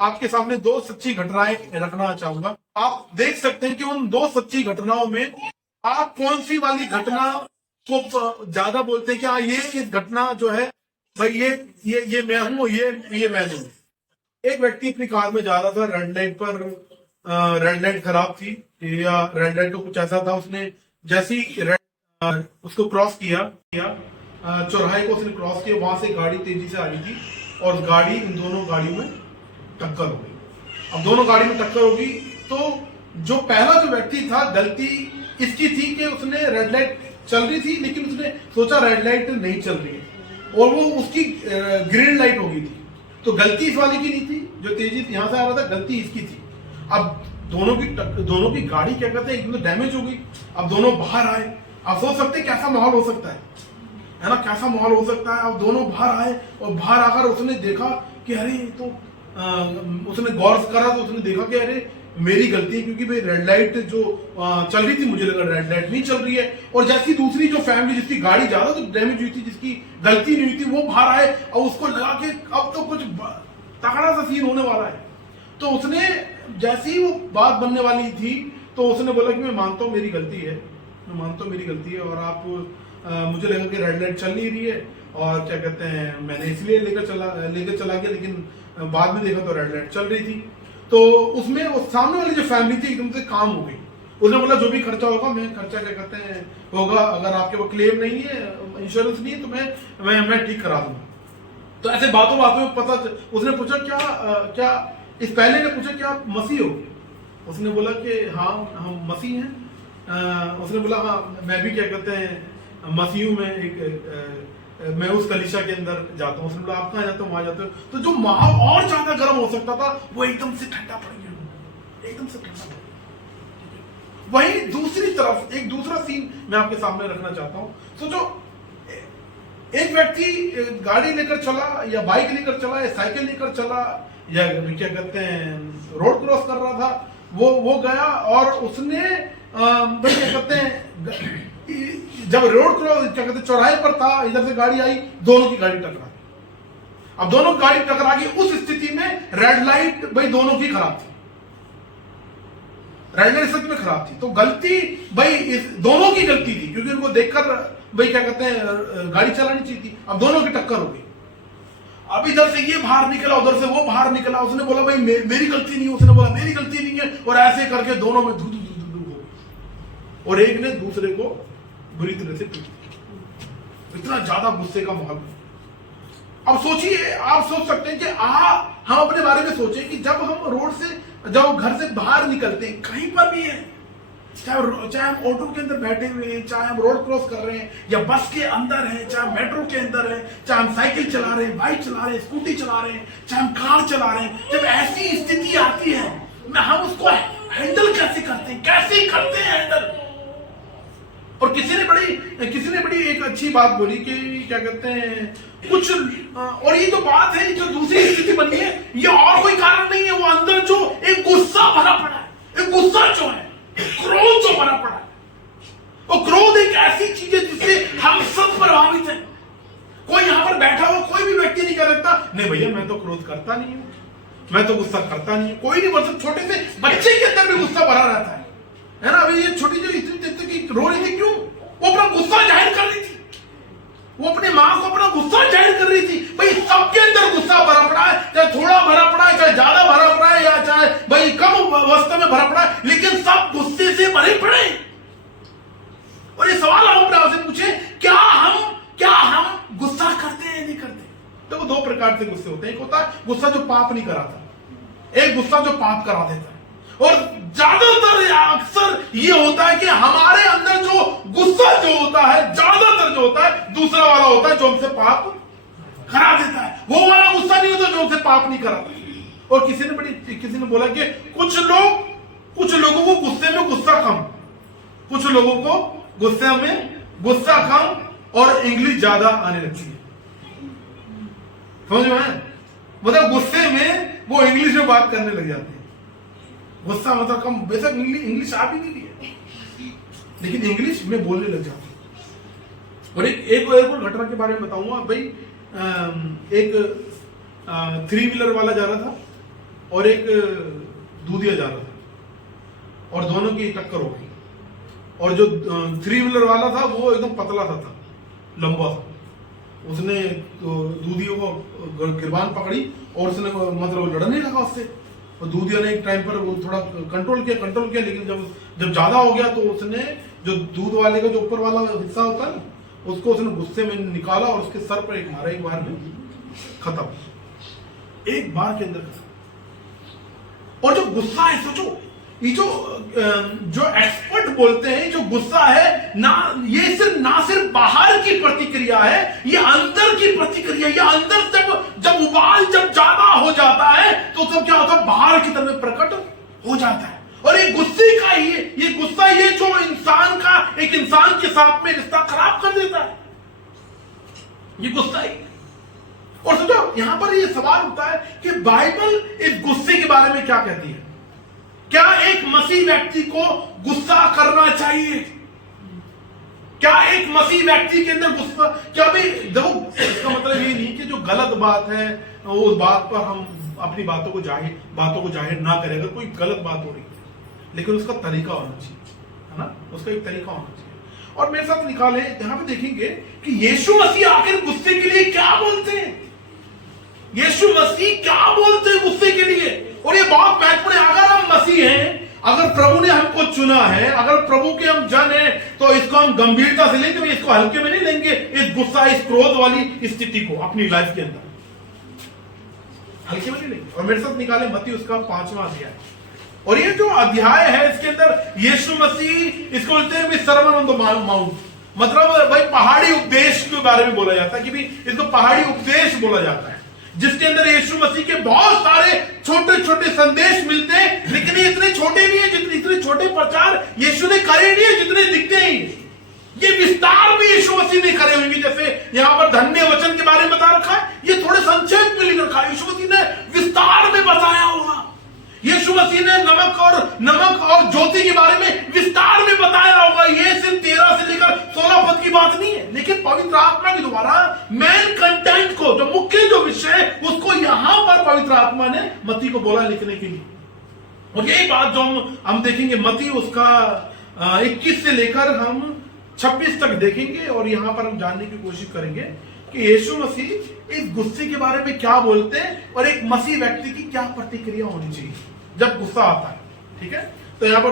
आपके सामने दो सच्ची घटनाएं रखना चाहूंगा। आप देख सकते हैं कि उन दो सच्ची घटनाओं में आप कौन सी वाली घटना को ज्यादा बोलते हैं कि हाँ ये घटना जो है भाई ये मैं हूं, ये मैं नहीं। एक व्यक्ति अपनी कार में जा रहा था, रेड लाइट पर, रेड लाइट खराब थी या रेड लाइट को कुछ ऐसा था, उसने जैसे ही उसको क्रॉस किया चौराहे को उसने क्रॉस किया, वहां से गाड़ी तेजी से आ रही थी और गाड़ी इन दोनों गाड़ियों में टक्कर हो गई। अब दोनों गाड़ी में टक्कर होगी तो जो पहला जो व्यक्ति था, गलती इसकी थी कि उसने रेड लाइट चल रही थी लेकिन उसने सोचा रेड लाइट नहीं चल रही है और वो उसकी ग्रीन लाइट हो गई थी। तो गलती इस वाले की नहीं थी जो तेजी यहां से आ रहा था, गलती इसकी थी। अब दोनों की गाड़ी क्या कहते हैं एकदम डैमेज हो गई। अब दोनों बाहर आए। आप सोच सकते हैं कैसा माहौल हो सकता है ना, कैसा माहौल हो सकता है। अब दोनों बाहर आए और बाहर आकर उसने देखा कि अरे तो उसने गौर करा तो उसने देखा कि अरे मेरी गलती है क्योंकि भाई रेड लाइट जो चल रही थी, मुझे लगा रेड लाइट नहीं चल रही है। और जैसी दूसरी जो फैमिली जिसकी गाड़ी ज्यादा तो डैमेज हुई थी, जिसकी गलती नहीं हुई थी, वो बाहर आए और उसको लगा कि अब तो कुछ तगड़ा सा सीन होने वाला है। तो उसने जैसी ही वो बात बनने वाली थी तो उसने बोला कि मैं मानता हूँ मेरी गलती है, मैं मानता हूँ मेरी गलती है और आप मुझे लगा कि रेड लाइट चल नहीं रही है और क्या कहते हैं मैंने इसलिए लेकर चला गया, लेकिन बाद में देखा तो रेड लाइट चल रही थी। तो उसमें वो सामने वाली जो फैमिली थी एकदम से काम हो गई। उसने बोला जो भी खर्चा होगा मैं खर्चा क्या कहते हैं होगा, अगर आपके पास क्लेम नहीं है, इंश्योरेंस नहीं है तो मैं ठीक करा दूंगा। तो ऐसे बातों में पता उसने पूछा क्या इस पहले ने पूछा क्या आप मसीह हो? उसने बोला कि हाँ हम मसीह हैं। उसने बोला हाँ मैं भी क्या कहते हैं मसीह हूं, मैं उस कलीसिया के अंदर जाता हूँ। उसने बोला आप कहाँ जाते हो? वहां जाते हो। तो जो माहौल और ज्यादा गर्म हो सकता था वो एकदम से ठंडा पड़ गया, एकदम से ठंडा पड़ गया। वहीं दूसरी तरफ एक दूसरा सीन मैं आपके सामने रखना चाहता हूँ। सोचो एक व्यक्ति गाड़ी लेकर चला या बाइक लेकर चला या साइकिल लेकर चला या क्या कहते हैं रोड क्रॉस कर रहा था, वो गया और उसने क्या कहते हैं जब रोड क्रॉस क्या कहते चौराहे पर था, इधर से गाड़ी आई, दोनों की गाड़ी टकरा गई। अब दोनों गाड़ी टकरा गई, उस स्थिति में रेड लाइट भाई दोनों की खराब थी, रेड लाइट सच में खराब थी। तो गलती भाई इस दोनों की गलती थी क्योंकि उनको देखकर भाई क्या कहते हैं गाड़ी चलानी चाहिए थी। अब दोनों की टक्कर हो गई। अब इधर से ये बाहर निकला, उधर से वो बाहर निकला। उसने बोला भाई मेरी गलती नहीं है, उसने बोला मेरी गलती नहीं है, और ऐसे करके दोनों में धू धू धू धू हो गई और एक ने दूसरे को बुरी तरह से पीट दिया। इतना ज्यादा गुस्से का माहौल। अब सोचिए, आप सोच सकते हैं कि हम अपने बारे में सोचें कि जब हम रोड से जब घर से बाहर निकलते हैं, कहीं पर भी है, चाहे हम ऑटो के अंदर बैठे हुए हैं, चाहे हम रोड क्रॉस कर रहे हैं या बस के अंदर हैं, चाहे मेट्रो के अंदर हैं, चाहे हम साइकिल चला रहे हैं, बाइक चला रहे हैं, स्कूटी चला रहे हैं, चाहे हम कार चला रहे हैं, जब ऐसी स्थिति आती है हम उसको हैंडल कैसे करते हैं हैंडल। और किसी ने बड़ी एक अच्छी बात बोली कि क्या कहते हैं कुछ और ये जो बात है जो दूसरी स्थिति बनी है ये और कोई कारण नहीं है, वो अंदर जो एक गुस्सा भरा पड़ा है, एक गुस्सा जो है, क्रोध जो भरा पड़ा है। और क्रोध एक ऐसी चीज है जिससे हम सब प्रभावित हैं। कोई यहां पर बैठा हुआ कोई भी व्यक्ति नहीं कह सकता नहीं भैया मैं तो क्रोध करता नहीं हूं, मैं तो गुस्सा करता नहीं हूं। कोई नहीं बोल सकता। छोटे से बच्चे के अंदर भी गुस्सा भरा रहता है ना। अभी ये छोटी जो इतनी देर की रो रही थी, क्यों? वो अपना गुस्सा जाहिर कर रही थी, वो अपनी मां को अपना गुस्सा जाहिर कर रही थी। भाई सबके अंदर गुस्सा भरा पड़ा है, चाहे थोड़ा भरा पड़ा है, चाहे ज्यादा भरा पड़ा है, या चाहे भाई कम अवस्था में भरा पड़ा है, लेकिन सब गुस्से से भरे पड़े। और ये सवाल हम अपने आपसे पूछे, क्या हम गुस्सा करते हैं नहीं करते? तो दो प्रकार से गुस्से होते हैं। एक होता है गुस्सा जो पाप नहीं कराता, एक गुस्सा जो पाप करा देता है। और ज्यादातर अक्सर ये होता है कि हमारे अंदर जो गुस्सा जो होता है, ज्यादातर जो होता है दूसरा वाला होता है जो हमसे पाप करा देता है। वो वाला गुस्सा नहीं होता जो हमसे पाप नहीं कराता। और किसी ने बोला कि कुछ लोगों को गुस्से में गुस्सा कम, कुछ लोगों को गुस्से में गुस्सा कम और इंग्लिश ज्यादा आने लगती है। समझ में? मतलब गुस्से में वो इंग्लिश में बात करने लग जाते हैं। गुस्सा मतलब कम, बेशक इंग्लिश आ भी नहीं रही है लेकिन इंग्लिश में बोलने लग जाते हैं। और एक और घटना के बारे में बताऊंगा। भाई एक 3 व्हीलर वाला जा रहा था और एक दूधिया जा रहा था, और दोनों की टक्कर हो गई। और जो 3 व्हीलर वाला था वो एकदम पतला सा था, लंबा था। उसने दूधिया को गिरबान पकड़ी और उसने मतलब लड़ने लगा उससे। और दूधिया ने एक टाइम पर वो थोड़ा कंट्रोल किया, लेकिन जब ज्यादा हो गया तो उसने जो दूध वाले का जो ऊपर वाला हिस्सा होता है ना, उसको उसने गुस्से में निकाला और उसके सर पर एक मारा, एक बार में खत्म, एक बार के अंदर खत्म। और जो गुस्सा है, सोचो, ये जो एक्सपर्ट बोलते हैं, जो गुस्सा है ना, ये ना सिर्फ बाहर की प्रतिक्रिया है, ये अंदर की प्रतिक्रिया। ये अंदर जब उबाल जब ज्यादा हो जाता है तो तब क्या होता है, बाहर की तरफ प्रकट हो जाता है। और ये गुस्से का ये गुस्सा, ये जो एक इंसान के साथ में रिश्ता खराब कर देता है, ये गुस्सा ही। और सोचो, यहां पर ये सवाल उठता है कि बाइबल इस गुस्से के बारे में क्या कहती है। क्या एक मसीह व्यक्ति को गुस्सा करना चाहिए? क्या एक मसीह व्यक्ति के अंदर गुस्सा, क्या भी देखो, इसका मतलब ये नहीं कि जो गलत बात है उस बात पर हम अपनी बातों को जाहिर ना करें। अगर कोई गलत बात हो रही है, लेकिन उसका तरीका होना चाहिए, है ना, उसका एक तरीका होना चाहिए। और मेरे साथ निकाले, यहां पे देखेंगे कि यीशु मसीह आखिर गुस्से के लिए क्या बोलते हैं। यीशु मसीह क्या बोलते हैं गुस्से के लिए? और ये बहुत महत्वपूर्ण है। अगर हम मसीह हैं, अगर प्रभु ने हमको चुना है, अगर प्रभु के हम जन हैं, तो इसको हम गंभीरता से लेंगे, इसको हल्के में नहीं लेंगे। इस गुस्सा, इस क्रोध वाली स्थिति को अपनी लाइफ के अंदर हल्के में नहीं लेंगे। और मेरे साथ निकाले मत्ती उसका 5वां अध्याय। और ये जो अध्याय है, इसके अंदर यीशु मसीह, इसको बोलते हैं सर्मन ऑन द माउंट, मतलब भाई पहाड़ी उपदेश के बारे में बोला जाता है कि भी इसको पहाड़ी उपदेश बोला जाता है, जिसके अंदर यीशु मसीह के बहुत सारे छोटे छोटे संदेश मिलते हैं। लेकिन ये इतने छोटे नहीं है, इतने छोटे प्रचार यीशु ने करे नहीं है जितने दिखते हैं। ये विस्तार भी यीशु मसीह ने करे होंगे। जैसे यहां पर धन्य वचन के बारे में बता रखा है, ये थोड़े संक्षेप में लिख रखा है। यीशु मसीह ने विस्तार में बताया होगा। यीशु मसीह ने नमक और ज्योति के बारे में विस्तार में बताया होगा। ये सिर्फ 13 से लेकर 16 पद की बात नहीं है, लेकिन पवित्र आत्मा के द्वारा मेन कंटेंट को, जो मुख्य जो विषय है, उसको यहां पर पवित्र आत्मा ने मत्ती को बोला लिखने के लिए। और यही बात जो हम देखेंगे, मत्ती उसका 21 से लेकर हम 26 तक देखेंगे। और यहां पर हम जानने की कोशिश करेंगे कि यीशु मसीह इस गुस्से के बारे में क्या बोलते हैं और एक मसीह व्यक्ति की क्या प्रतिक्रिया होनी चाहिए जब गुस्सा आता है। ठीक है, तो यहाँ पर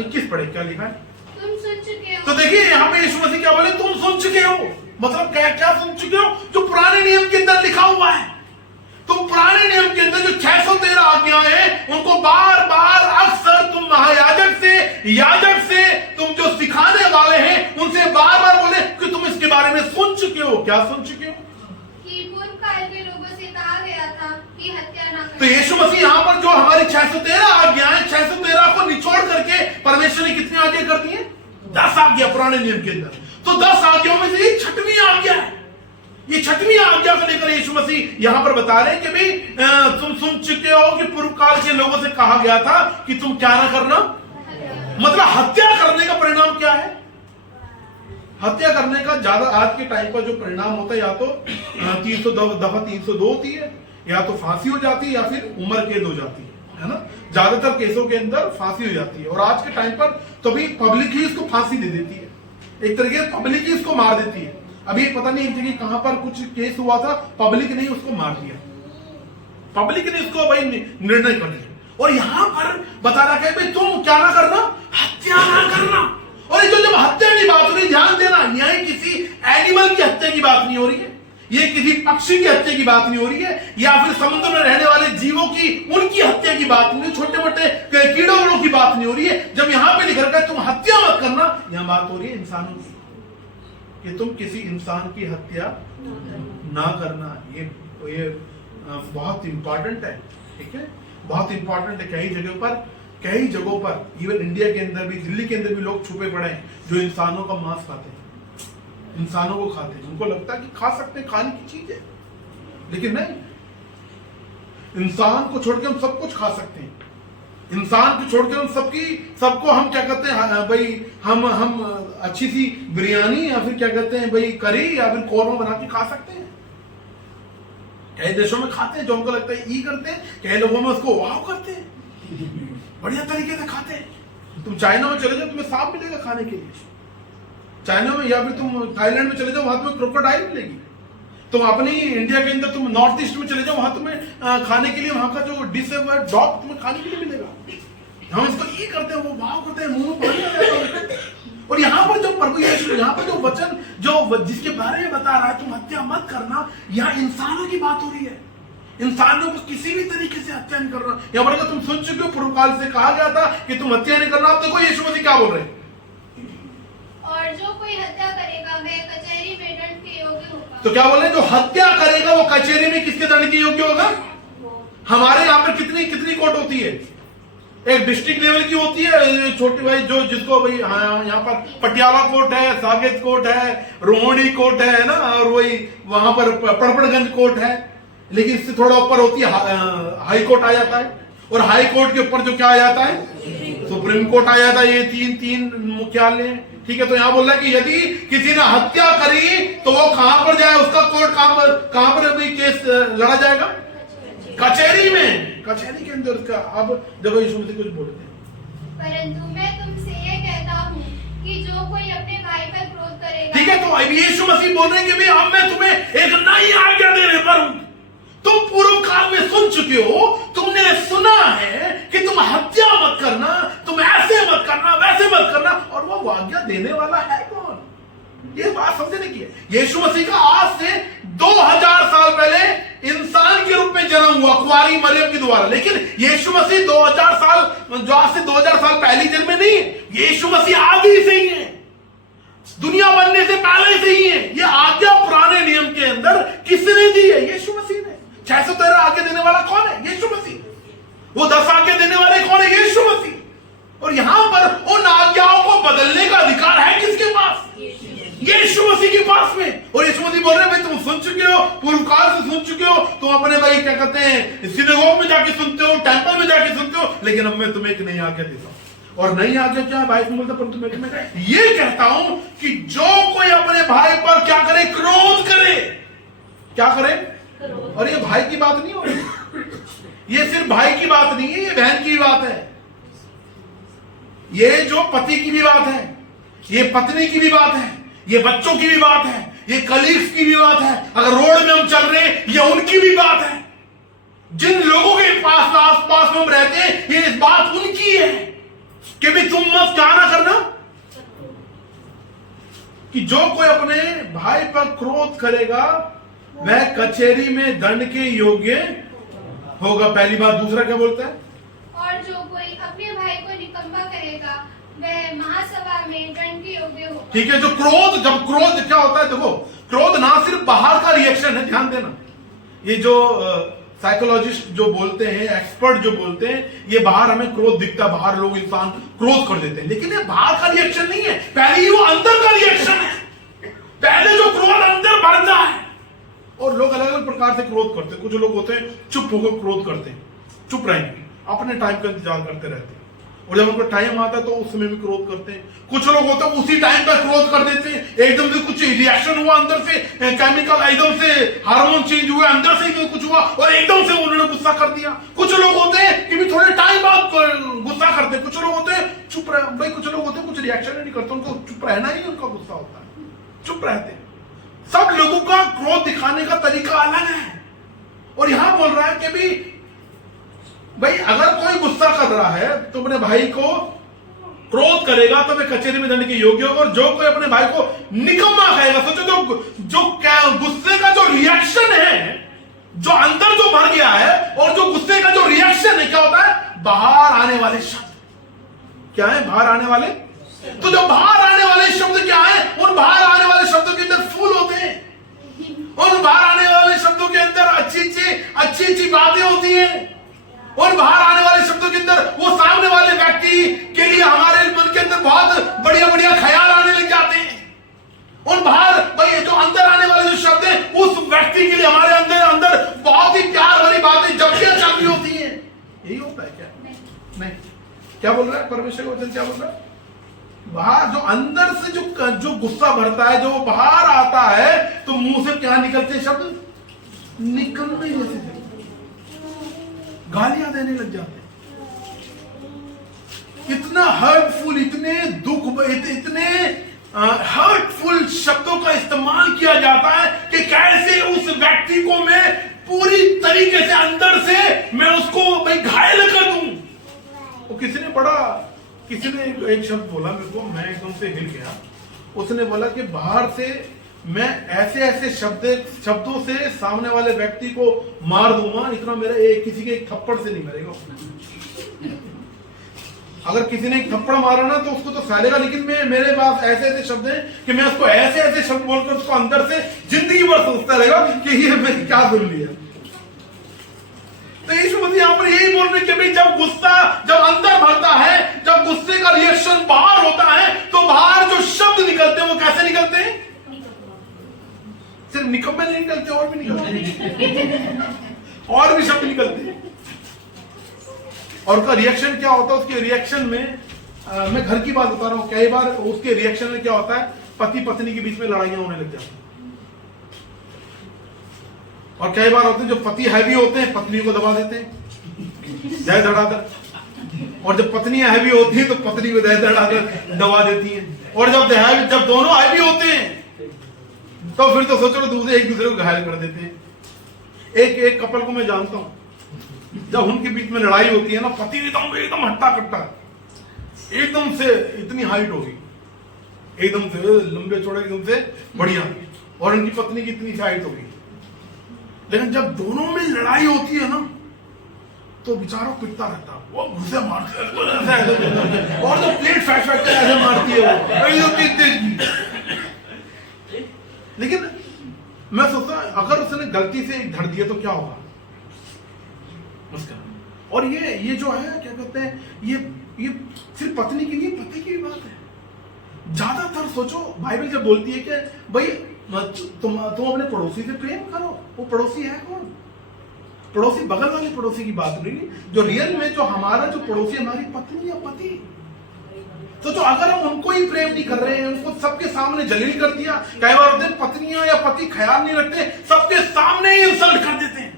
21 पढ़े, क्या लिखा है? तुम सुन चुके हो। तो देखिए यहाँ पे यीशु मसीह क्या बोले, तुम सुन चुके हो। मतलब क्या सुन चुके हो? जो पुराने नियम के अंदर लिखा हुआ है। तुम पुराने नियम के अंदर जो 613 आज्ञाएं हैं, उनको बार बार अक्सर तुम महायाजक से तुम जो सिखाने वाले हैं, उनसे बार बार बोले कि तुम इसके बारे में सुन चुके हो। क्या सुन चुके हो? कि पूर्व काल के लोगों से कहा गया था कि हत्या ना करो। तो यीशु मसीह यहाँ पर जो हमारी 613 आज्ञाएं, 613 को निचोड़ करके परमेश्वर ने कितनी आज्ञा कर दी है? 10 आज्ञा पुराने नियम के अंदर। तो 10 आज्ञाओं में से ये 6वीं आज्ञा है। ये 6वीं आज्ञा को लेकर यीशु मसीह यहां पर बता रहे हैं कि भाई तुम सुन चुके हो कि पूर्व काल के लोगों से कहा गया था कि तुम क्या ना करना। मतलब हत्या करने का परिणाम क्या है? हत्या करने का ज्यादा आज के टाइम पर जो परिणाम होता है, या तो 302 होती है, या तो फांसी हो जाती है, या फिर उम्र कैद हो जाती है ना। ज्यादातर केसों के अंदर फांसी हो जाती है। और आज के टाइम पर तो भी पब्लिक ही इसको फांसी दे देती है, एक तरीके से पब्लिक ही इसको मार देती है। अभी पता नहीं एक जगह कहां पर कुछ केस हुआ था, पब्लिक ने उसको मार दिया, पब्लिक ने उसको भाई निर्णय कर लिया। और यहां पर बता रहा है भाई तुम क्या ना करना, हत्या ना करना। और जो जब हत्या की बात हो रही, ध्यान देना, यह किसी एनिमल की हत्या की बात नहीं हो रही है, ये किसी पक्षी की हत्या की बात नहीं हो रही है, या फिर समुद्र में रहने वाले जीवों की उनकी हत्या की बात नहीं, छोटे मोटे कीड़ों की बात नहीं हो रही है। जब यहां पे लिख रखा है तुम हत्या मत करना, यहां बात हो रही है इंसानों की, कि तुम किसी इंसान की हत्या ना करना। ये बहुत इंपॉर्टेंट है। ठीक है, बहुत इंपॉर्टेंट है। कई जगहों पर इवन इंडिया के अंदर भी, दिल्ली के अंदर भी लोग छुपे पड़े हैं जो इंसानों का मांस खाते हैं, इंसानों को खाते हैं। उनको लगता है कि खा सकते हैं, खाने की चीज है, लेकिन नहीं। इंसान को छोड़ के हम सब कुछ खा सकते हैं। इंसान को छोड़ के हम सबको हम क्या कहते हैं भाई, हम अच्छी सी बिरयानी, या फिर क्या कहते हैं भाई करी, या फिर कौरमा बना के खा सकते हैं। कई देशों में खाते हैं जो हमको लगता है ई करते हैं, कई लोगों में उसको वाव करते हैं, बढ़िया तरीके से खाते हैं। तुम चाइना में चले जाओ तुम्हें सांप मिलेगा खाने के लिए, चाइना में, या फिर तुम थाईलैंड में चले जाओ वहां तुम्हें क्रोकोडाइल मिलेगी। तुम अपनी इंडिया के अंदर तुम नॉर्थ ईस्ट में चले जाओ, वहां तुम्हें खाने के लिए वहां का जो डिश है वह डॉग तुम्हें खाने के लिए मिलेगा। हम इसको ई करते हैं, वो वाव करते हैं, मुंह में पानी आ जाता है। और यहाँ पर जो प्रभु यीशु, यहाँ पर जो वचन जो जिसके बारे में बता रहा है तुम हत्या मत करना, यहाँ इंसानों की बात हो रही है। इंसानों को किसी भी तरीके से हत्या नहीं करना। यहाँ पर अगर तुम सुन चुके हो पूर्व काल से कहा गया था कि तुम हत्या नहीं करना, अब देखो यीशु मसीह क्या बोल रहे हैं। और जो कोई हत्या करेगा वह कचहरी में दंड के योग्य होगा। तो क्या बोल रहे हैं, जो हत्या करेगा वो कचहरी में किसके दंड के योग्य होगा? हमारे यहाँ पर कितनी कितनी कोर्ट होती है? एक डिस्ट्रिक्ट लेवल की होती है छोटी भाई, जो जिसको भाई यहाँ पर पटियाला कोर्ट है, साकेत कोर्ट है, रोहिणी कोर्ट है ना, और वही वहां पर पड़पड़गंज कोर्ट है। लेकिन इससे थोड़ा ऊपर होती है हाई कोर्ट आ जाता है, और हाई कोर्ट के ऊपर जो क्या आ जाता है, सुप्रीम कोर्ट आ जाता है। ये तीन मुख्यालय हैं, ठीक है। तो यहाँ बोल रहा है कि यदि किसी ने हत्या करी तो वो कहां पर जाए, उसका कोर्ट कहां पर अभी केस लड़ा जाएगा? कचहरी में, कचहरी के अंदर का। अब देखो यीशु मसीह कुछ बोलते हैं, परंतु मैं तुमसे ये कहता हूँ कि जो कोई अपने भाई पर क्रोध करेगा। ठीक है। तो अब यीशु मसीह बोल रहे हैं कि भाई अब मैं तुम्हें एक नई आज्ञा देने पर हूं। तुम पूर्व काल में सुन चुके हो, तुमने सुना है कि तुम हत्या मत करना, तुम ऐसे मत करना, वैसे मत करना, और वो आज्ञा देने वाला है कौन? ये बात समझने की है। यीशु मसीह का आज से 2000 साल पहले इंसान के रूप में जन्म हुआ कुंवारी मरियम के द्वारा, लेकिन यीशु मसीह 2000 साल, जो आज से 2000 साल पहले जन्मे नहीं है। यीशु मसीह आदि से ही है, दुनिया बनने से पहले से ही है। ये आज्ञा पुराने नियम के अंदर किसने दी है? यीशु मसीह ने। 613 आज्ञा देने वाला कौन है? यीशु मसीह। वो 10 आज्ञा देने वाले कौन है? यीशु मसीह। और यहां पर उन आज्ञाओं को बदलने का अधिकार है किसके पास? यीशु मसीह के पास में। और यीशु मसीह बोल रहे हैं भाई तुम सुन चुके हो, पूर्व काल से सुन चुके हो, तुम अपने भाई क्या कहते हैं सिनेगोग में जाके सुनते हो, टेंपल में जाके सुनते हो, लेकिन अब मैं तुम्हें एक नई आज्ञा देता हूं। और नई आज्ञा क्या है? भाई तुम बोलते परंतु मैं तुम्हें ये कहता हूं कि जो कोई अपने भाई पर क्या करे? क्रोध करे। क्या करे? और ये भाई की बात नहीं हो रही, ये सिर्फ भाई की बात नहीं है, ये बहन की भी बात है, ये जो पति की भी बात है, ये पत्नी की भी बात है, ये बच्चों की भी बात है, ये कलीग्स की भी बात है। अगर रोड में हम चल रहे हैं, ये उनकी भी बात है। जिन लोगों के पास आस पास में हम रहते हैं, ये इस बात उनकी है कि भी तुम मत क्या ना करना, कि जो कोई अपने भाई पर क्रोध करेगा वह कचहरी में दंड के योग्य होगा। पहली बात। दूसरा क्या बोलता है? और जो कोई अपने भाई को निकम्मा कहेगा वह महासभा में दंड के योग्य होगा। ठीक है। जो क्रोध, जब क्रोध क्या होता है, देखो क्रोध ना सिर्फ बाहर का रिएक्शन है, ध्यान देना। ये जो साइकोलॉजिस्ट जो बोलते हैं, एक्सपर्ट जो बोलते हैं, ये बाहर हमें क्रोध दिखता है, बाहर लोग इंसान क्रोध कर देते हैं, लेकिन ये बाहर का रिएक्शन नहीं है, पहले वो अंदर का रिएक्शन है। पहले जो क्रोध अंदर बढ़ता है, और लोग अलग अलग प्रकार से क्रोध करते हैं। कुछ लोग होते हैं चुप होकर क्रोध करते हैं, चुप रहेंगे, अपने टाइम का इंतजार करते रहते हैं, और जब उनको टाइम आता है तो उस समय भी क्रोध करते हैं। कुछ लोग होते हैं उसी टाइम पर क्रोध कर देते हैं, एकदम से कुछ रिएक्शन हुआ अंदर से, केमिकल एकदम से हार्मोन चेंज हुआ, अंदर से कुछ हुआ और एकदम से उन्होंने गुस्सा कर दिया। कुछ लोग होते हैं कि भी थोड़े टाइम बाद गुस्सा करते हैं, कुछ लोग होते हैं चुप रह भाई, कुछ लोग होते हैं कुछ रिएक्शन नहीं करते, उनको चुप रहना ही उनका गुस्सा होता है, चुप रहते हैं। सब लोगों का क्रोध दिखाने का तरीका अलग है। और यहां बोल रहा है कि भी भाई अगर कोई गुस्सा कर रहा है तो अपने भाई को क्रोध करेगा तो वे कचहरी में जाने के योग्य होगा। और जो कोई अपने भाई को निकम्मा कहेगा, सोचो जो गुस्से का जो रिएक्शन है, जो अंदर जो भर गया है, और जो गुस्से का जो रिएक्शन है, क्या होता है? बाहर आने वाले शब्द क्या है? बाहर आने वाले। तो जो बाहर आने वाले शब्द क्या है? उन बाहर आने वाले शब्दों के अंदर फूल होते हैं, उन बाहर आने वाले शब्दों के अंदर अच्छी अच्छी बातें होती हैं, और बाहर आने वाले शब्दों के अंदर वो सामने वाले व्यक्ति के लिए हमारे मन के अंदर बहुत बढ़िया बढ़िया ख्याल आने लग जाते हैं। और बाहर भाई जो अंदर आने वाले जो शब्द हैं, उस व्यक्ति के लिए हमारे अंदर बहुत ही प्यार भरी बातें जबकियां चल रही होती हैं। यही होता है क्या? नहीं। क्या बोल रहा है परमेश्वर का वचन? क्या बोल रहा है? बाहर जो अंदर से जो गुस्सा भरता है, जो बाहर आता है, तो मुंह से क्या निकलते शब्द निकम्मे जैसे थे, गालियां देने लग जाते, इतना हर्टफुल, इतने दुख, इतने हर्टफुल शब्दों का इस्तेमाल किया जाता है कि कैसे उस व्यक्ति को मैं पूरी तरीके से अंदर से मैं उसको भाई घायल कर दूं। वो किसी ने एक शब्द बोला मेरे को, मैं एकदम से हिल गया। उसने बोला कि बाहर से मैं ऐसे ऐसे शब्दों से सामने वाले व्यक्ति को मार दूंगा, इतना मेरा किसी के एक थप्पड़ से नहीं मरेगा उसने। अगर किसी ने एक थप्पड़ मारा ना तो उसको तो फैलेगा, लेकिन मेरे पास ऐसे ऐसे शब्द हैं कि मैं उसको ऐसे ऐसे शब्द बोलकर उसको अंदर से जिंदगी भर सोचता रहेगा कि ये मैंने क्या सुन लिया। तो यीशु मसीह यहां पर यही बोल रहे कि भाई जब गुस्सा जब अंदर भरता है, जब गुस्से का रिएक्शन बाहर होता है, तो बाहर जो शब्द निकलते हैं वो कैसे निकलते हैं? सिर्फ निकम्मे नहीं निकलते, और भी निकलते और भी शब्द निकलते हैं। और उसका रिएक्शन क्या होता है? उसके रिएक्शन में मैं घर की बात बता रहा हूं, कई बार उसके रिएक्शन में क्या होता है, पति पत्नी के बीच में लड़ाइयां होने लग जाती हैं। और कई बार होते हैं जो पति हैवी होते हैं पत्नी को दबा देते हैं जय धड़ाधड़, और जब पत्नियां हैवी होती हैं तो पत्नी को जय धड़ाधड़ दबा देती हैं। और जब दोनों हैवी होते हैं तो फिर तो सोचो दूसरे एक दूसरे को घायल कर देते हैं। एक कपल को मैं जानता हूं, जब उनके बीच में लड़ाई होती है ना, पति एकदम हट्टा कट्टा, एकदम से इतनी हाइट होगी, एकदम से लंबे चौड़े, एकदम से बढ़िया, और उनकी पत्नी की इतनी हाइट होगी। लेकिन जब दोनों में लड़ाई होती है ना तो बेचारा पिटता रहता, वो घुसे मारते और जो प्लेट फैट ऐसे मारती है वो। लेकिन मैं सोचता अगर उसने गलती से धर दिया तो क्या होगा उसका। और ये जो है क्या कहते हैं, ये सिर्फ पत्नी की नहीं, पति की भी बात है। ज्यादातर सोचो बाइबल जब बोलती है कि भाई तुम अपने पड़ोसी से प्रेम करो, वो पड़ोसी है कौन? पड़ोसी बगल वाले पड़ोसी की बात नहीं, जो रियल में जो हमारा जो पड़ोसी हमारी पत्नी या पति। तो जो अगर हम उनको ही प्रेम नहीं कर रहे हैं, उनको सबके सामने जलील कर दिया, कई बार होते पत्नियां या पति ख्याल नहीं रखते, सबके सामने ही इंसल्ट कर देते हैं,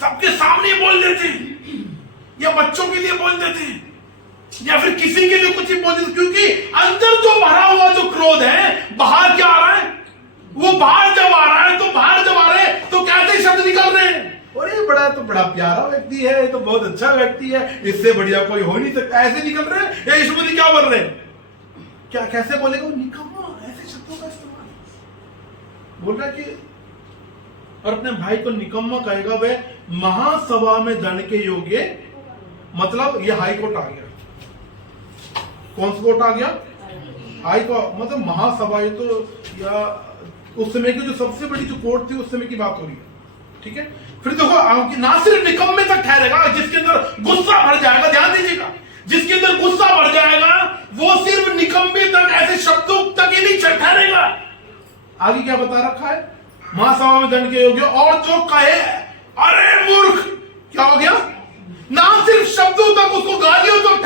सबके सामने बोल देते हैं, या बच्चों के लिए बोल देते हैं, या फिर किसी के लिए कुछ ही बोल देते, क्योंकि अंदर जो भरा हुआ जो क्रोध है बाहर क्या आ रहा है, वो बाहर जब आ रहा है तो कैसे शब्द निकल रहे हैं, और ये बड़ा प्यारा व्यक्ति है, ये तो बहुत अच्छा व्यक्ति है, इससे बढ़िया कोई हो नहीं सकता, ऐसे निकल रहे हैं। यीशु मसीह क्या बोल रहे हैं? क्या कैसे बोलेगा? निकम्मा, ऐसे शब्दों का इस्तेमाल बोल रहा है कि और अपने भाई को निकम्मा कहेगा वह महासभा में दंड के योग्य, मतलब ये हाई कोर्ट आ गया। कौन सा कोर्ट आ गया? हाई कोर्ट, मतलब महासभा। ये तो या उस समय की जो सबसे बड़ी जो कोर्ट थी उस समय की बात हो रही है, ठीक है। फिर देखो ना सिर्फ निकम्मे तक ठहरेगा जिसके अंदर गुस्सा भर जाएगा, ध्यान दीजिएगा, जिसके अंदर गुस्सा भर जाएगा वो सिर्फ निकम्मे तक, ऐसे शब्दों तक ही नहीं ठहरेगा। आगे क्या बता रखा है? महासभा में दंड के योग्य, और जो कहे अरे मूर्ख, क्या हो गया? ना सिर्फ शब्दों तक उसको गालियों तक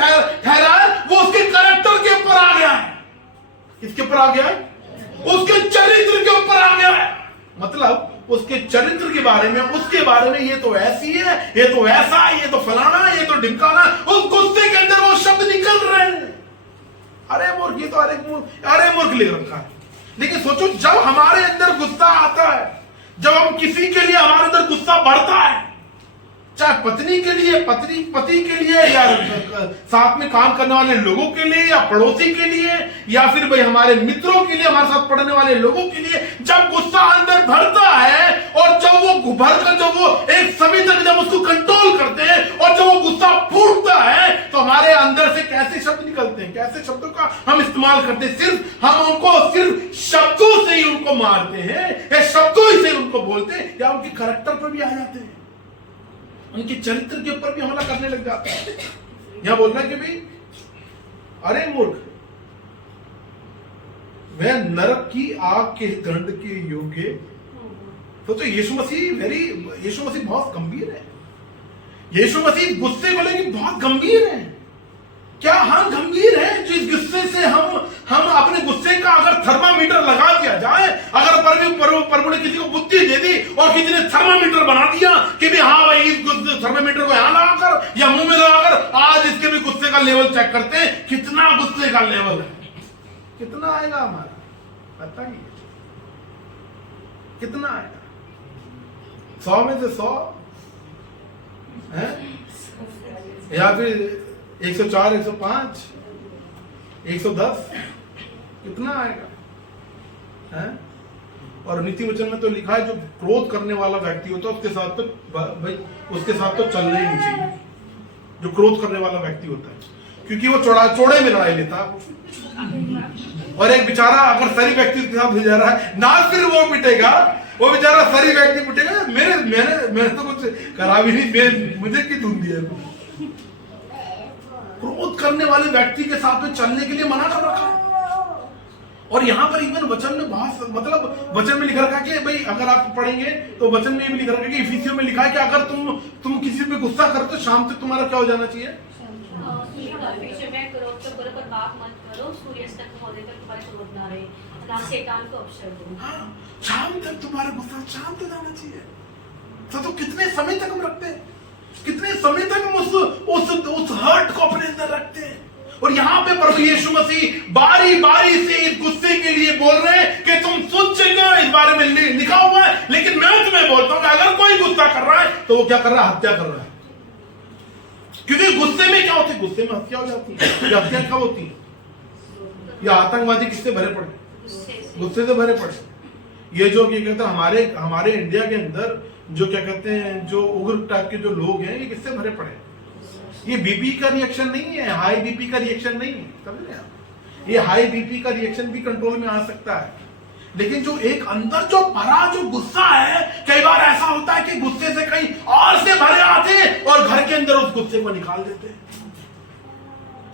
ठहरा है, वो उसके कैरेक्टर के ऊपर आ गया है। किसके ऊपर आ गया है? उसके चरित्र के ऊपर आ गया है। मतलब उसके चरित्र के बारे में, उसके बारे में, ये तो ऐसी है, ये तो ऐसा है, ये तो फलाना है, ये तो ढिमकाना, उस गुस्से के अंदर वो शब्द निकल रहे हैं। अरे मूर्ख, ये तो अरे मूर्ख लिख रखा है। लेकिन सोचो जब हमारे अंदर गुस्सा आता है, जब हम किसी के लिए हमारे अंदर गुस्सा बढ़ता है, चाहे पत्नी के लिए, पति के लिए, या साथ में काम करने वाले लोगों के लिए, या पड़ोसी के लिए, या फिर भाई हमारे मित्रों के लिए, हमारे साथ पढ़ने वाले लोगों के लिए, जब गुस्सा अंदर भरता है और जब वो भरकर जब वो एक समय तक जब उसको कंट्रोल करते हैं और जब वो गुस्सा फूटता है तो हमारे अंदर से कैसे शब्द निकलते हैं, कैसे शब्दों का हम इस्तेमाल करते हैं। सिर्फ हम उनको सिर्फ शब्दों से ही उनको मारते हैं, या शब्दों से उनको बोलते हैं, या उनके कैरेक्टर पर भी आ जाते हैं, उनके चरित्र के ऊपर भी हमला करने लग जाते हैं। यहां बोलना कि भाई अरे मूर्ख, वह नरक की आग के दंड के योग्य। तो यीशु मसीह बहुत गंभीर है। यीशु मसीह गुस्से को लेकर बहुत गंभीर है। क्या हम गंभीर हैं जो इस गुस्से से हम हम अपने गुस्से का अगर थर्मामीटर लगा दिया जाए, अगर प्रभु ने किसी को बुद्धि दे दी और किसी ने थर्मामीटर बना दिया कि भी हाँ भाई इस थर्मामीटर को यहां लगाकर या मुंह में लगाकर आज इसके भी गुस्से का लेवल चेक करते हैं, कितना गुस्से का लेवल है, कितना आएगा हमारा पता नहीं कितना आएगा। 100 में से 100 है या फिर 104, 105, 110 कितना आएगा है? और नीति वचन में तो लिखा है जो क्रोध करने वाला व्यक्ति होता है उसके साथ तो भाई उसके साथ तो चलना ही नहीं चाहिए, जो क्रोध करने वाला व्यक्ति होता है, क्योंकि वो चौड़े में लड़ाई लेता है। और एक बेचारा अगर सही व्यक्ति के साथ हो जा रहा है, ना सिर्फ वो पिटेगा, वो बेचारा सही व्यक्ति पिटेगा, मैंने तो कुछ करा भी नहीं, मुझे की धुन दिया। क्रोध करने वाले व्यक्ति के साथ में चलने के लिए मना कर रखा है। और यहाँ पर इवन वचन में बहुत मतलब वचन में लिखा रखा है कि भाई अगर आप पढ़ेंगे तो वचन में भी लिखा रखा है कि इफिसियों में लिखा है कि अगर तुम किसी पे गुस्सा करो तो शाम तक तुम्हारा क्या हो जाना चाहिए? शाम तक तुम्हारा गुस्सा शांत हो जाना चाहिए। तो कितने समय तक हम रखते हैं, कितने समय तक हम उस हर्ट को अपने अंदर रखते हैं। और यहाँ पे प्रभु यीशु मसीह बारी बारी से इस गुस्से के लिए बोल रहे हैं कि तुम सुन चुके हो, इस बारे में लिखा हुआ है, लेकिन मैं तुम्हें बोलता हूं कि अगर कोई गुस्सा कर रहा है तो वो क्या कर रहा है? हत्या कर रहा है। क्योंकि गुस्से में क्या होती है? गुस्से में हत्या हो जाती है। या हत्या कब होती है? या आतंकवादी किससे भरे पड़े? गुस्से से भरे पड़े। ये जो क्या कहते हैं हमारे इंडिया के अंदर जो क्या कहते हैं जो उग्र टाइप के जो लोग हैं, ये किससे भरे पड़े? ये बीपी का रिएक्शन नहीं है, हाई बीपी का रिएक्शन नहीं है, समझ रहे आप? ये हाई बीपी का रिएक्शन भी कंट्रोल में आ सकता है, लेकिन जो एक अंदर जो भरा जो गुस्सा है, कई बार ऐसा होता है कि गुस्से से कहीं और से भरे आते हैं और घर के अंदर उस गुस्से को निकाल देते हैं।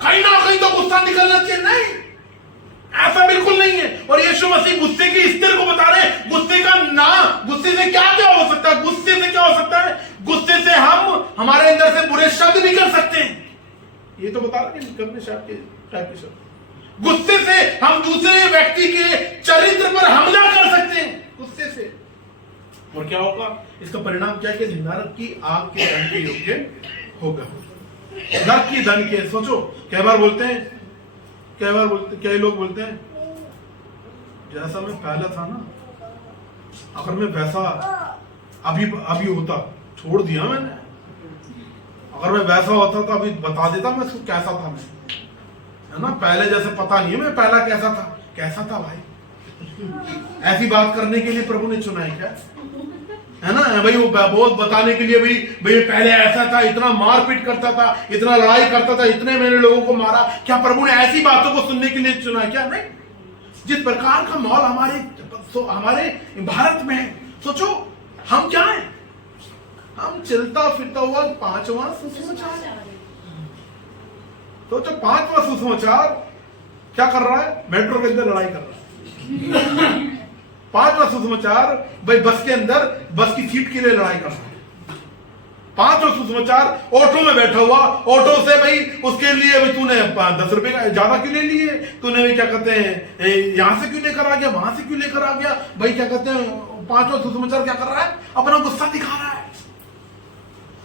कहीं ना कहीं तो गुस्सा निकलना चाहिए, नहीं ऐसा बिल्कुल नहीं है। और यीशु मसीह गुस्से के स्तर को बता रहे हैं। गुस्से से क्या क्या हो सकता है? गुस्से से क्या हो सकता है? गुस्से से हम हमारे अंदर से बुरे शब्द निकल सकते हैं, ये तो बता रहे हैं निकलने टाइप के शब्द। गुस्से से हम दूसरे व्यक्ति के चरित्र पर हमला कर सकते हैं गुस्से से। और क्या होगा? इसका परिणाम क्या है? नरक की आग के दंड के योग्य होगा। नरक की दंड के, सोचो कई बार बोलते हैं, कई लोग बोलते हैं जैसा मैं पहला था ना, अगर मैं वैसा अभी होता, छोड़ दिया मैंने, अगर मैं वैसा होता तो अभी बता देता मैं उसको कैसा था मैं, है ना? पहले जैसे पता नहीं है मैं पहला कैसा था भाई। ऐसी बात करने के लिए प्रभु ने चुना है क्या? है ना भाई? वो बहुत बताने के लिए भाई पहले ऐसा था, इतना मारपीट करता था, इतना लड़ाई करता था, इतने मैंने लोगों को मारा। क्या प्रभु ने ऐसी बातों को सुनने के लिए चुना है क्या? नहीं। जिस प्रकार का माहौल हमारे भारत में है, सोचो हम क्या है? हम चलता फिरता हुआ 5वां सुसमाचार। सोचो 5वां सुसमाचार क्या कर रहा है? मेट्रो के अंदर लड़ाई कर रहा है। 5वां सुसमाचार भाई बस के अंदर बस की सीट के लिए लड़ाई कर रहा है। 5वां सुसमाचार ऑटो में बैठा हुआ, ऑटो से भाई उसके लिए भाई तूने 10 रुपए का ज्यादा क्यों ले लिए? तूने भी क्या कहते हैं यहां से क्यों लेकर आ गया, वहां से क्यों लेकर आ गया? भाई क्या कहते हैं 5वां सुसमाचार क्या कर रहा है? अपना गुस्सा दिखा रहा है।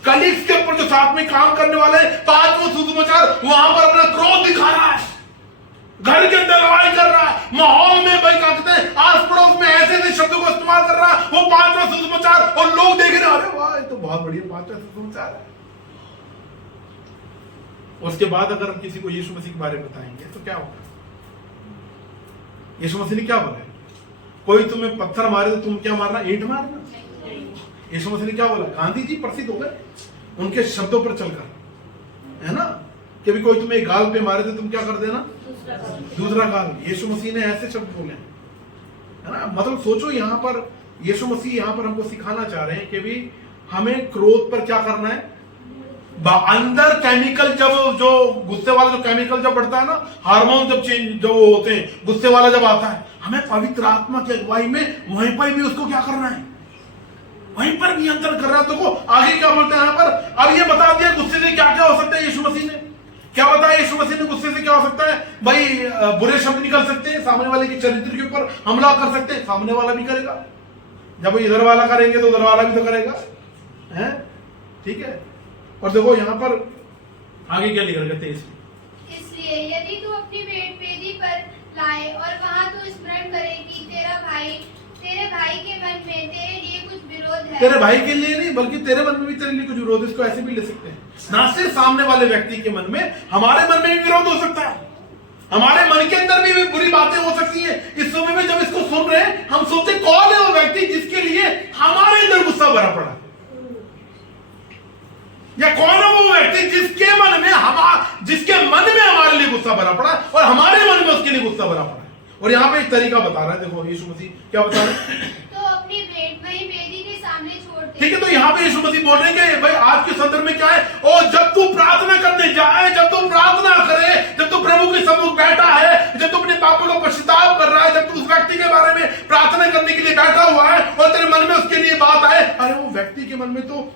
कलीग्स के ऊपर जो साथ में काम करने वाले हैं, 5वां सुसमाचार वहां पर अपना क्रोध दिखा रहा है। घर के अंदर लड़ाई कर रहा है, माहौल में भाई क्या कहते हैं आस पड़ोस में ऐसे ऐसे शब्दों को इस्तेमाल कर रहा है। वो 5वां सुसमाचार और लोग देख रहे हैं, अरे वाह ये तो बहुत बढ़िया 5वां सुसमाचार है। उसके बाद अगर हम किसी को यीशु मसीह के बारे में बताएंगे तो क्या होगा? यीशु मसीह ने क्या बोला? कोई तुम्हें पत्थर मारे तो तुम क्या मारना? ईंट मारना। यीशु मसीह ने क्या बोला? गांधी जी प्रसिद्ध हो गए उनके शब्दों पर चलकर, है ना? कि भी कोई तुम्हें गाल पे मारे तो तुम क्या कर देना? दूसरा गाल। यीशु मसीह ने ऐसे शब्द बोले, है ना? मतलब सोचो यहाँ पर यीशु मसीह यहाँ पर हमको सिखाना चाह रहे हैं कि भी हमें क्रोध पर क्या करना है? अंदर केमिकल जब जो गुस्से वाला जो केमिकल जब बढ़ता है ना, हार्मोन जब चेंज जो होते हैं, गुस्से वाला जब आता है, हमें पवित्र आत्मा की अगुवाई में वहीं पर भी उसको क्या करना है? वहीं पर नियंत्रण कर रहा है। देखो आगे क्या बोलते हैं यहाँ पर। अब ये बता दिया गुस्से से क्या क्या हो सकता है। यीशु मसीह ने क्या बताया? यीशु मसीह ने गुस्से से क्या हो सकता है? भाई बुरे शब्द निकल सकते हैं, सामने वाले के चरित्र के ऊपर हमला कर सकते हैं, सामने वाला भी करेगा। जब इधर वाला करेंगे तो उधर वाला भी तो करेगा, है? ठीक है। और देखो यहाँ पर आगे क्या लिखा कहते हैं, इसलिए यदि तू अपनी वेदी पर लाए और वहां तू स्मरण करे कि तेरे भाई के मन में तेरे लिए कुछ विरोध है। तेरे भाई के लिए नहीं बल्कि तेरे मन में भी तेरे लिए कुछ विरोध है। इसको ऐसे भी ले सकते हैं, ना सिर्फ सामने वाले व्यक्ति के मन में, हमारे मन में भी विरोध हो सकता है, हमारे मन के अंदर भी बुरी बातें हो सकती हैं। इस समय में जब इसको सुन रहे हैं हम सोचते कौन है वो व्यक्ति जिसके लिए हमारे अंदर गुस्सा भरा पड़ा, या कौन है वो व्यक्ति जिसके मन में हमारे लिए गुस्सा भरा पड़ा और हमारे मन में उसके लिए गुस्सा भरा पड़ा। और यहाँ पे एक तरीका बता रहा है, देखो यीशु मसीह क्या बता रहे हैं, तो अपनी वही वेदी के सामने छोड़ दे। ठीक है। तो यहाँ पे यीशु मसीह बोल रहे हैं कि भाई आज के संदर्भ में क्या है, और जब तू प्रार्थना करने जाए, जब तू प्रार्थना करे, जब तू प्रभु के सम्मुख बैठा है, जब तू अपने पापों का पश्चाताप कर रहा है, जब तू उस व्यक्ति के बारे में प्रार्थना करने के लिए बैठा हुआ है और तेरे मन में उसके लिए बात आए, अरे वो व्यक्ति के मन में तो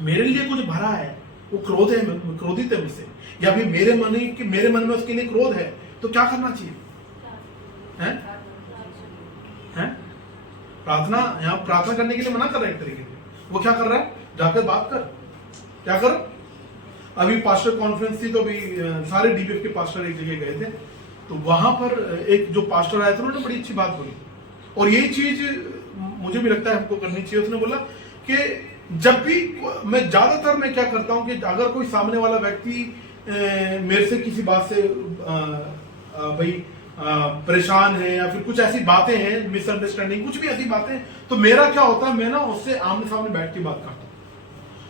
मेरे लिए कुछ भरा है, वो क्रोध है, क्रोधित है मुझसे, या फिर मेरे मन में उसके लिए क्रोध है, तो क्या करना चाहिए? हैं? प्रार्थना, यहाँ प्रार्थना करने के लिए मना कर रहा है एक तरीके से। वो क्या कर रहा है? जाकर बात कर। क्या कर? अभी पास्टर कॉन्फ्रेंस थी तो अभी सारे डीबीएफ के पास्टर एक जगह गए थे, तो वहां पर एक जो पास्टर आया था उन्होंने बड़ी अच्छी बात बोली, और यही चीज मुझे भी लगता है हमको करनी चाहिए। उसने बोला कि जब भी मैं क्या करता हूं कि अगर कोई सामने वाला व्यक्ति मेरे से किसी बात से भाई परेशान है या फिर कुछ ऐसी बातें हैं, मिसअंडरस्टैंडिंग, कुछ भी ऐसी बातें, तो मेरा क्या होता है, मैं ना उससे आमने सामने बैठ के बात करता हूँ।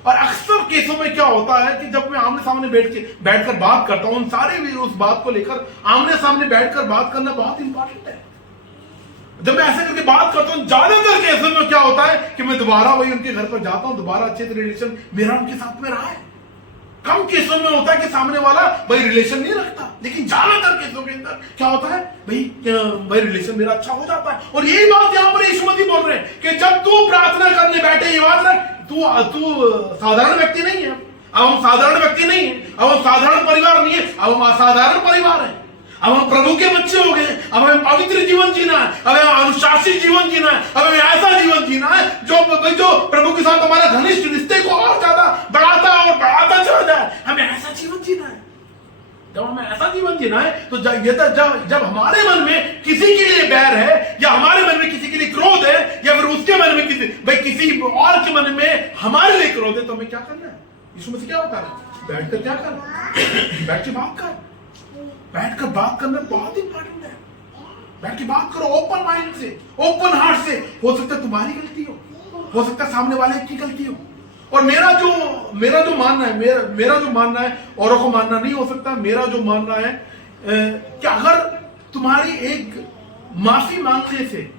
और अक्सर केसों में क्या होता है कि जब मैं आमने सामने बैठकर बात करता हूँ, उन सारे भी उस बात को लेकर आमने सामने बैठकर बात करना बहुत इंपॉर्टेंट है। जब मैं ऐसे करके बात करता हूँ, ज्यादातर केसों में क्या होता है कि मैं दोबारा वही उनके घर पर जाता हूँ, दोबारा अच्छे से रिलेशन मेरा उनके साथ में रहा है। कम केसों में होता है कि सामने वाला भाई रिलेशन नहीं रखता, लेकिन ज्यादातर केसों के अंदर क्या होता है, भाई रिलेशन मेरा अच्छा हो जाता है। और यही बात यहाँ पर यीशु मसीह बोल रहे हैं कि जब तू प्रार्थना करने बैठे, ये बात रख, तू साधारण व्यक्ति नहीं है। अब हम साधारण व्यक्ति नहीं है, अब हम साधारण परिवार नहीं है, अब हम असाधारण परिवार है। अब हम प्रभु के बच्चे हो गए, अब हमें पवित्र जीवन जीना है, अब हमें अनुशासित जीवन जीना है, अब हमें ऐसा जीवन जीना है जो प्रभु के साथ हमारा घनिष्ठ रिश्ते को और ज्यादा बढ़ाता और बढ़ाता चला जाए। हमें ऐसा जीवन जीना है। जब हमें ऐसा जीवन जीना है तो जब हमारे मन में किसी के लिए बैर है, या हमारे मन में किसी के लिए क्रोध है, या फिर उसके मन में किसी और के मन में हमारे लिए क्रोध है, तो हमें क्या करना है? यीशु मसीह क्या बता रहे हैं? बैठकर क्या कर, बैठ के बात कर। बैठकर बात करना बहुत इंपॉर्टेंट है। बैठ के बात करो ओपन माइंड से, ओपन हार्ट से। हो सकता है तुम्हारी गलती हो सकता है सामने वाले की गलती हो। और मेरा जो मानना है औरों को मानना नहीं हो सकता। मेरा जो मानना है कि अगर तुम्हारी एक माफी मांगने से,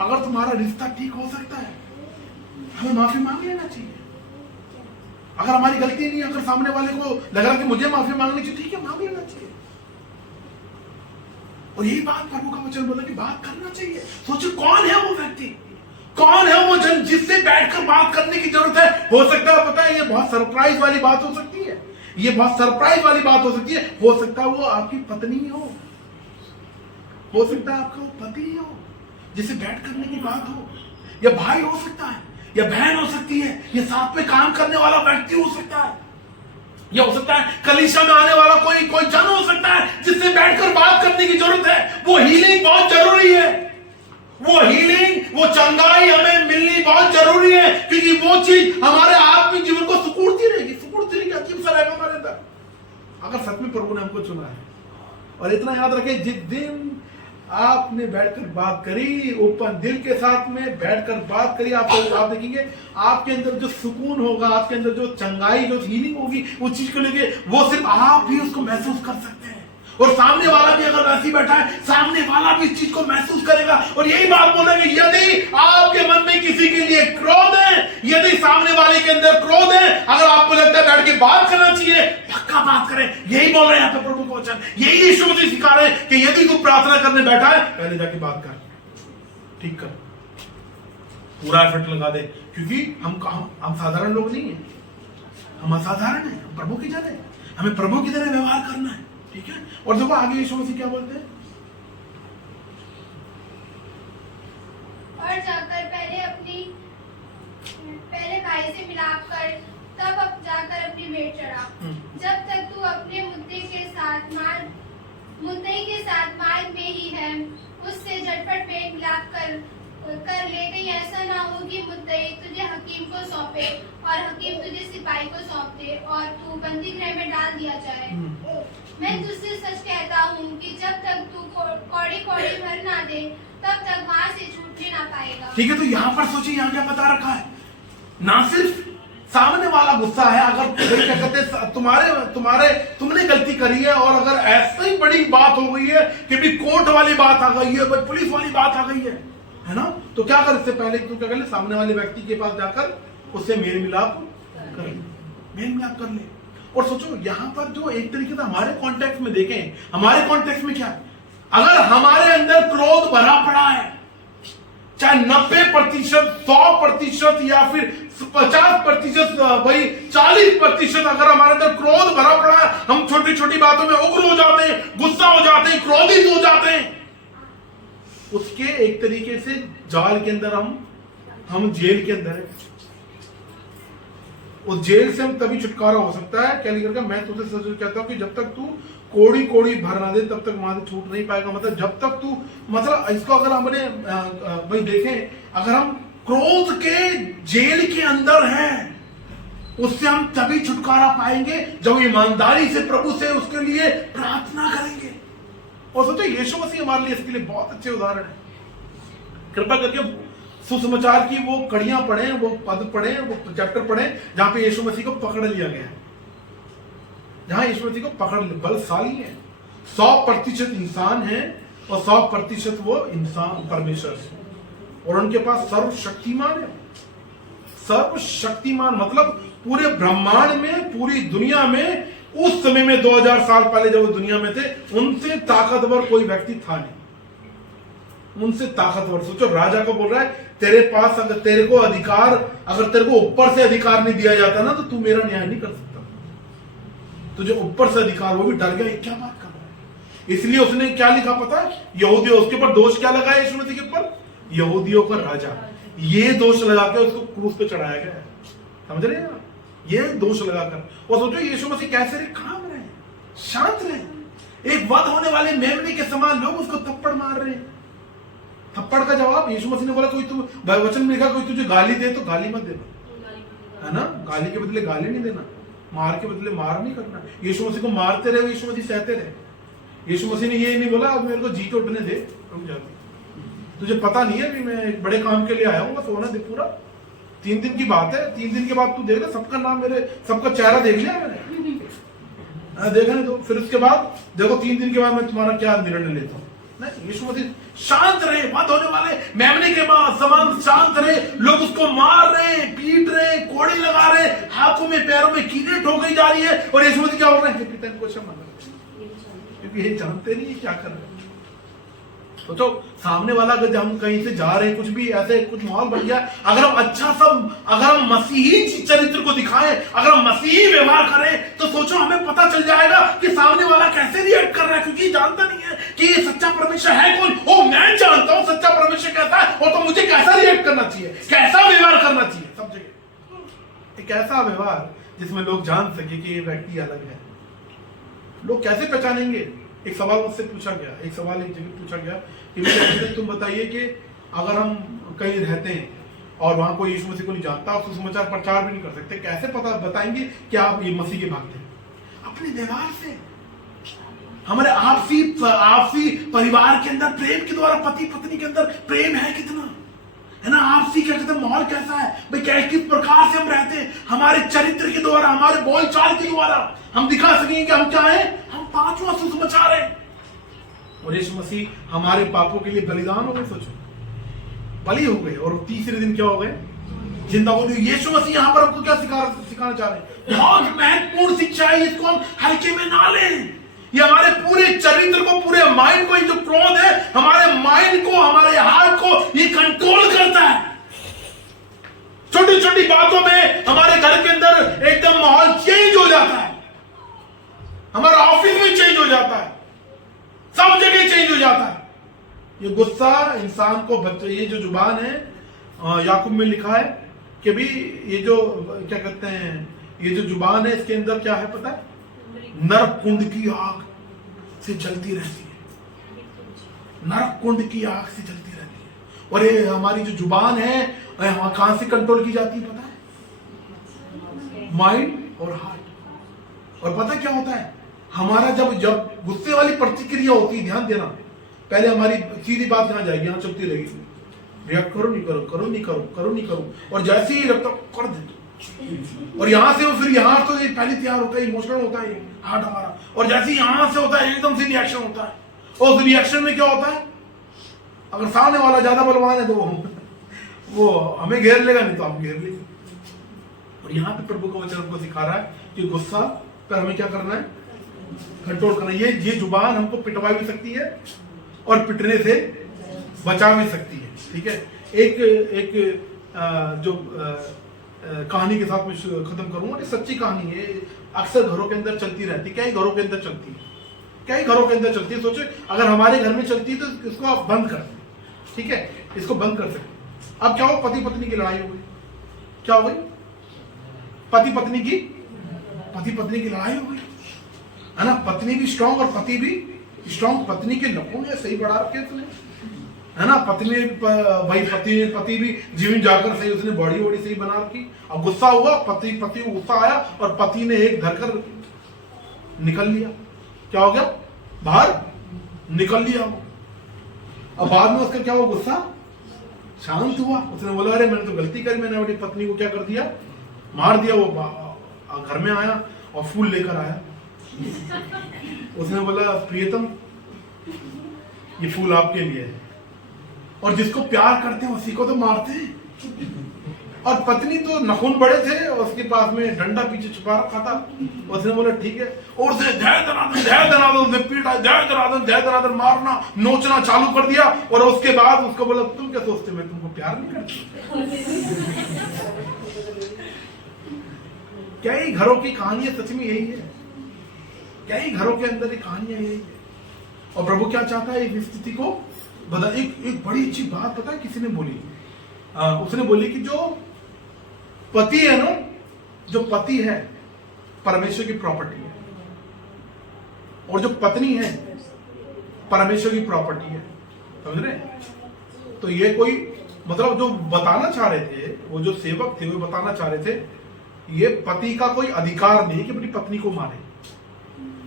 अगर तुम्हारा रिश्ता ठीक हो सकता है, हमें माफी मांग लेना चाहिए। अगर हमारी गलती नहीं, अगर सामने वाले को लग रहा कि मुझे माफी मांगनी चाहिए, ठीक है, मांग लेना चाहिए। और यही बात प्रभु का वचन बोला कि बात करना चाहिए। सोचो कौन है वो व्यक्ति, कौन है वो जन जिससे बैठकर बात करने की जरूरत है। हो सकता है, पता है, ये बहुत सरप्राइज वाली बात हो सकती है, हो सकता है वो आपकी पत्नी हो सकता है आपका वो पति हो जिससे बैठ करने की बात हो, या भाई हो सकता है, या बहन हो सकती है, या साथ में काम करने वाला व्यक्ति हो सकता है, या हो सकता है कलीसिया में आने वाला कोई जन हो सकता है जिससे बैठकर बात करने की जरूरत है। वो हीलिंग बहुत जरूरी है, वो चंगाई हमें मिलनी बहुत जरूरी है, क्योंकि वो चीज हमारे आत्मिक जीवन को सिकुड़ती रहेगी, अजीब सा रहेगा हमारे अंदर, अगर सच में प्रभु ने हमको चुना है। और इतना याद रखें, जिस दिन आपने बैठकर बात करी, ओपन दिल के साथ में बैठकर बात करी, आप देखेंगे आपके अंदर जो सुकून होगा, आपके अंदर जो चंगाई, जो हीलिंग होगी, उस चीज को लेके वो सिर्फ आप भी उसको महसूस कर सकते हैं। और सामने वाला भी अगर वैसे ही बैठा है, सामने वाला भी इस चीज को महसूस करेगा। और यही बात बोलेंगे, यदि आपके मन में किसी के लिए क्रोध है, यदि सामने वाले के अंदर क्रोध है, अगर आपको लगता है बैठ के बात करना चाहिए, पक्का बात करें। यही बोल रहे हैं यहाँ पे प्रभु का वचन, यही यीशु मसीह सिखा रहे हैं कि यदि तू प्रार्थना करने बैठा है, पहले जाके बात कर, ठीक कर, पूरा एफर्ट लगा दे। क्योंकि हम साधारण लोग नहीं है, हम असाधारण है, हम प्रभु की जन है। हमें प्रभु की तरह व्यवहार करना है, ठीक है। और देखो आगे यीशु मसीह क्या बोलते हैं, और जाकर पहले भाई से मिलाप कर, तब अब जाकर अपनी भेंट चढ़ा। जब तक तू अपने मुद्दई के साथ मार्ग में ही है, उससे झटपट भेंट मिलाप कर ले। कहीं ऐसा ना हो कि मुद्दई तुझे हकीम को सौंपे और हकीम तुझे सिपाही को सौंप दे और तू बंदी गृह में डाल दिया जाए। मैं तुझसे सच कहता हूँ कि जब तक तू कौड़ी भर ना दे, तब तक वहां से छूटने ना पाएगा। ठीक है। तो यहाँ पर सोचिए, यहाँ क्या बता रखा है, ना सिर्फ सामने वाला गुस्सा है, अगर क्या कहते हैं तुमने गलती करी है और अगर ऐसी बड़ी बात हो गई है कि भी कोर्ट वाली बात आ गई है, पुलिस वाली बात आ गई है ना, तो क्या कर, इससे पहले तू क्या कर ले, सामने वाले व्यक्ति के पास जाकर उससे मेल मिलाप कर ले। और सोचो यहाँ पर जो एक तरीके से हमारे कॉन्टेक्स्ट में देखें, हमारे कॉन्टेक्स्ट में क्या है, अगर हमारे अंदर क्रोध भरा पड़ा है, चाहे 90%, 100% या फिर 50%, भाई 40%, अगर हमारे अंदर क्रोध भरा पड़ा है, हम छोटी छोटी बातों में उग्र हो जाते हैं, गुस्सा हो जाते हैं, क्रोधित हो जाते हैं, उसके एक तरीके से जाल के अंदर हम जेल के अंदर है। उस जेल से हम तभी छुटकारा हो सकता है क्या लिखा, मैं तुझे सच कहता हूं कि जब तक तू कोड़ी भर ना दे, तब तक वहां से छूट नहीं पाएगा। मतलब जब तक तू, मतलब इसको अगर हमने भाई देखें, अगर हम क्रोध के जेल के अंदर हैं, उससे हम तभी छुटकारा पाएंगे जब ईमानदारी से प्रभु से उसके लिए प्रार्थना करेंगे। और सोचो यीशु मसीह हमारे लिए इसके लिए बहुत अच्छे उदाहरण है। कृपा करके सुसमाचार की वो कड़ियां पढ़े, वो पद पढ़े, वो चैप्टर पढ़े जहां पे यीशु मसीह को पकड़ लिया गया है, जहां यीशु मसीह को पकड़, बलशाली है, 100% इंसान है और 100% वो इंसान परमेश्वर है, और उनके पास सर्वशक्तिमान है। सर्वशक्तिमान मतलब पूरे ब्रह्मांड में, पूरी दुनिया में, उस समय में 2000 साल पहले जब वो दुनिया में थे, उनसे ताकतवर कोई व्यक्ति था नहीं, उनसे ताकतवर। सोचो राजा को बोल रहा है, तेरे पास अगर तेरे को अधिकार, अगर तेरे को ऊपर से अधिकार नहीं दिया जाता ना, तो तू मेरा न्याय नहीं कर सकता। तुझे ऊपर से अधिकार, वो भी डर गया, क्या बात कर रहा है। इसलिए उसने क्या लिखा पता है, यहूदियों, उसके ऊपर दोष क्या लगाया यीशु मसीह के ऊपर, यहूदियों का राजा, ये दोष लगा के उसको क्रूस पे चढ़ाया गया है। समझ रहे हैं, ये दोष लगाकर। और सोचो यीशु मसीह कैसे रहे, काम रहे, शांत रहे। एक वध होने वाले मेमने के समान लोग उसको थप्पड़ मार रहे हैं। थप्पड़ का जवाब यीशु मसीह ने बोला, कोई तुम वचन में लिखा, कोई तुझे गाली दे तो गाली मत देना, है ना, गाली के बदले गाली नहीं देना, मार के बदले मार नहीं करना। यीशु मसीह को मारते रहे, यीशु मसीह सहते रहे। यीशु मसीह ने ये नहीं बोला अब मेरे को जी के उठने दे, रुक जाती, तुझे पता नहीं है कि मैं एक बड़े काम के लिए आया हूँ, सोना दे पूरा। 3 दिन की बात है, 3 दिन के बाद तू देख ले, सबका नाम, मेरे सबका चेहरा देख लिया मैंने, देखा नहीं तो फिर उसके बाद देखो 3 दिन के बाद मैं तुम्हारा क्या निर्णय लेता हूँ। नहीं, यीशु मसीह शांत रहे, वध होने वाले मेमने के बाद समान शांत रहे, लोग उसको मार रहे, पीट रहे, कोड़े लगा रहे, हाथों में पैरों में कीलें ठोकी जा रही है, और यीशु मसीह क्या बोल रहे हैं, पिता इनको क्षमा कर, क्योंकि ये जानते नहीं क्या कर रहे हैं। तो सामने वाला अगर हम कहीं से जा रहे हैं, कुछ भी ऐसे कुछ माहौल बन गया, अगर हम अच्छा सब, अगर हम मसीही चरित्र को दिखाएं, अगर हम मसीही व्यवहार करें, तो सोचो हमें पता चल जाएगा कि सामने वाला कैसे रिएक्ट कर रहा है, क्योंकि जानता नहीं है कि ये सच्चा परमेश्वर है कौन। ओ मैं जानता हूं सच्चा परमेश्वर कैसा है, और तो मुझे कैसा रिएक्ट करना चाहिए, कैसा व्यवहार करना चाहिए। सब जगह एक ऐसा व्यवहार जिसमें लोग जान सके कि ये व्यक्ति अलग है। लोग कैसे पहचानेंगे। एक सवाल मुझसे पूछा गया, एक जगह पूछा गया कि तुम बताइए कि अगर हम कहीं रहते हैं और वहां कोई यीशु मसीह को नहीं जानता, और सुसमाचार प्रचार भी नहीं कर सकते, कैसे पता बताएंगे कि आप ये मसीह के भक्त हैं। अपने व्यवहार से, हमारे आपसी परिवार के अंदर प्रेम के द्वारा, पति पत्नी के अंदर प्रेम है कितना, है ना, आपसी क्या कहते हैं माहौल कैसा है भाई, किस प्रकार से हम रहते हैं, हमारे चरित्र के द्वारा, हमारे बोलचाल के द्वारा हम दिखा सकेंगे कि हम क्या है, हम 5वां सुसमाचार है। और यीशु मसीह हमारे पापों के लिए बलिदान हो गए, सोचो बलि हो गए, और तीसरे दिन क्या हो गए, जिंदा हो गए। यीशु मसीह यहाँ पर हमको क्या सिखाना चाह रहे हैं, बहुत महत्वपूर्ण शिक्षा है, इसको हम हल्के में ना लें। ये हमारे पूरे चरित्र को, पूरे माइंड को, जो क्रोध है हमारे माइंड को, हमारे हार्ट को ये कंट्रोल करता है। छोटी छोटी बातों में हमारे घर के अंदर एकदम माहौल चेंज हो जाता है। ये गुस्सा इंसान को ये जो जुबान है, याकूब में लिखा है कि भी ये जो क्या कहते हैं, ये जो जुबान है इसके अंदर क्या है पता है, नरक कुंड की आग से जलती रहती है, नरक कुंड की आग से जलती रहती है। और ये हमारी जो जुबान है कहां से कंट्रोल की जाती है पता है, माइंड और हार्ट। और पता क्या होता है, हमारा जब गुस्से वाली प्रतिक्रिया होती है, ध्यान देना, पहले हमारी सीधी बात यहां जाएगी, यहां चलती रहेगी, रिएक्ट करो नहीं करो, करो नहीं करो, करो नहीं करो, और जैसे ही लगता कर दे, और यहां से वो फिर यहां तो पहले तैयार होता है, इमोशनल होता है हार्ट हमारा, और जैसे ही यहां से होता है एकदम से रिएक्शन होता है। और उस रिएक्शन में क्या होता है, अगर सामने वाला ज्यादा बलवान है तो वो हमें घेर लेगा, नहीं तो हम घेर लेंगे। और यहाँ पे प्रभु का वचन हमको सिखा रहा है कि गुस्सा पर हमें क्या करना है, कंट्रोल करना है। ये जुबान हमको पिटवा भी सकती है और पिटने से बचा भी सकती है। ठीक है, एक जो कहानी के साथ मैं खत्म करूंगा, सच्ची कहानी है, अक्सर घरों के अंदर चलती रहती है, कई घरों के अंदर चलती है, कई घरों के अंदर चलती है। सोचो अगर हमारे घर में चलती है तो इसको आप बंद कर दें, ठीक है, इसको बंद कर सकते। अब क्या हो, पति पत्नी की लड़ाई हो गई, क्या हो गई, पति पत्नी की लड़ाई हो गई, है ना, पत्नी भी स्ट्रांग और पति भी स्ट्रांग, पत्नी के नखों ने सही बढ़ा रखे उसने, है ना, पति भी जिम जाकर सही, उसने बॉडी वॉडी सही बना रखी। अब गुस्सा हुआ, पति को गुस्सा आया और पति ने एक धरकर निकल लिया, क्या हो गया, बाहर निकल लिया वो। अब बाद में उसका क्या हुआ, गुस्सा शांत हुआ, उसने बोला अरे मैंने तो गलती करी, मैंने अपनी पत्नी को क्या कर दिया, मार दिया। वो घर में आया और फूल लेकर आया, उसने बोला प्रियतम ये फूल आपके लिए है, और जिसको प्यार करते हैं उसी को तो मारते हैं। और पत्नी तो नखून बड़े थे और उसके पास में डंडा पीछे छुपा रखा था, उसने बोला ठीक है, और उसने जय दनादन उसने पीटा, जय दनादन मारना नोचना चालू कर दिया। और उसके बाद उसको बोला तुम क्या सोचते मैं तुमको प्यार नहीं करती। कई घरों की कहानियां सच में यही है, कई घरों के अंदर ये कहानियां यही है। और प्रभु क्या चाहता है, इस स्थिति को बता। एक बड़ी अच्छी बात पता है किसी ने बोली, उसने बोली कि जो पति है ना, जो पति है परमेश्वर की प्रॉपर्टी है, और जो पत्नी है परमेश्वर की प्रॉपर्टी है, समझ रहे। तो ये कोई मतलब जो बताना चाह रहे थे, वो जो सेवक थे वो बताना चाह रहे थे, ये पति का कोई अधिकार नहीं कि अपनी पत्नी को मारे,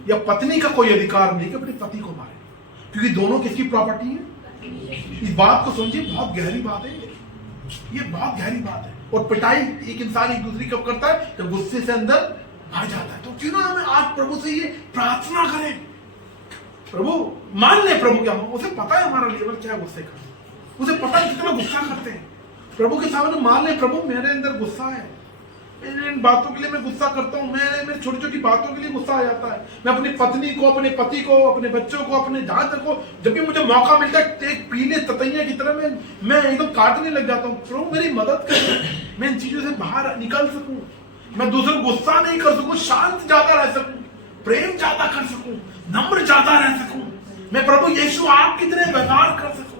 या पत्नी का कोई अधिकार नहीं कि अपने पति को मारे, क्योंकि दोनों किसकी प्रॉपर्टी है। इस बात को समझिए, बहुत गहरी बात है ये बहुत गहरी बात है। और पिटाई एक इंसान एक दूसरे कब करता है, जब गुस्से से अंदर भर जाता है। तो क्यों ना हमें आज प्रभु से ये प्रार्थना करें, प्रभु मान ले, प्रभु क्या उसे पता है हमारा लेवल क्या है गुस्से का, उसे पता है कितना गुस्सा करते हैं। प्रभु के सामने मान ले, प्रभु मेरे अंदर गुस्सा है, इन बातों के लिए मैं गुस्सा करता हूँ, मैं मेरी छोटी छोटी बातों के लिए गुस्सा आ जाता है। मैं अपनी पत्नी को, अपने पति को, अपने बच्चों को, अपने जहां तक को, जब भी मुझे मौका मिलता है एक पीले ततैया की तरह मैं एकदम काटने लग जाता हूँ। प्रभु मेरी मदद कर, मैं इन चीजों से बाहर निकल सकूं, मैं दूसरे को गुस्सा नहीं कर सकूं, शांत ज्यादा रह सकूं, प्रेम ज्यादा कर सकूं, नम्र ज्यादा रह सकूं। मैं प्रभु यीशु आप कितने व्यवहार कर सकूं।